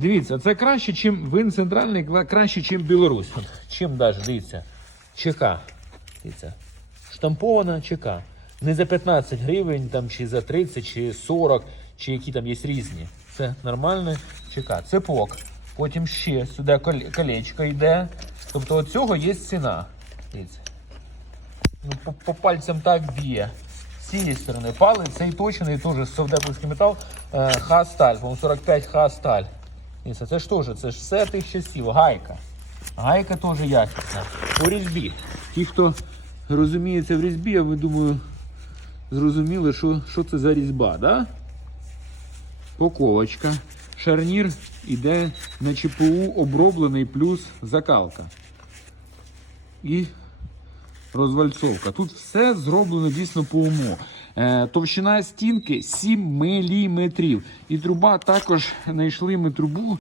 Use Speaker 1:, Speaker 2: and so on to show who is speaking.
Speaker 1: Дивіться, це краще, чим він центральний, краще, чим Білорусь. Чим даже, дивіться. ЧК. Дивіться. Штампована ЧК. Не за 15 гривень, там, чи за 30, чи 40, чи які там є різні. Це нормальне ЧК. Це пок. Потім ще сюди колечко йде. Тобто от цього є ціна. Дивіться. Ну, по, по пальцям так б'є. З цієї сторони палець, цей точений теж совдеповський метал е, Х-сталь, по-моєму 45 Х-сталь. Дивіться, Це ж теж, це ж все тих часів, гайка. Гайка теж якісна. По різьбі. Ті, хто розуміється в різьбі, я думаю, зрозуміли, що, що це за різьба, да? Поковочка. Шарнір іде на ЧПУ оброблений плюс закалка. І розвальцовка. Тут все зроблено дійсно по уму. Е, товщина стінки 7 мм. І труба також знайшли ми трубу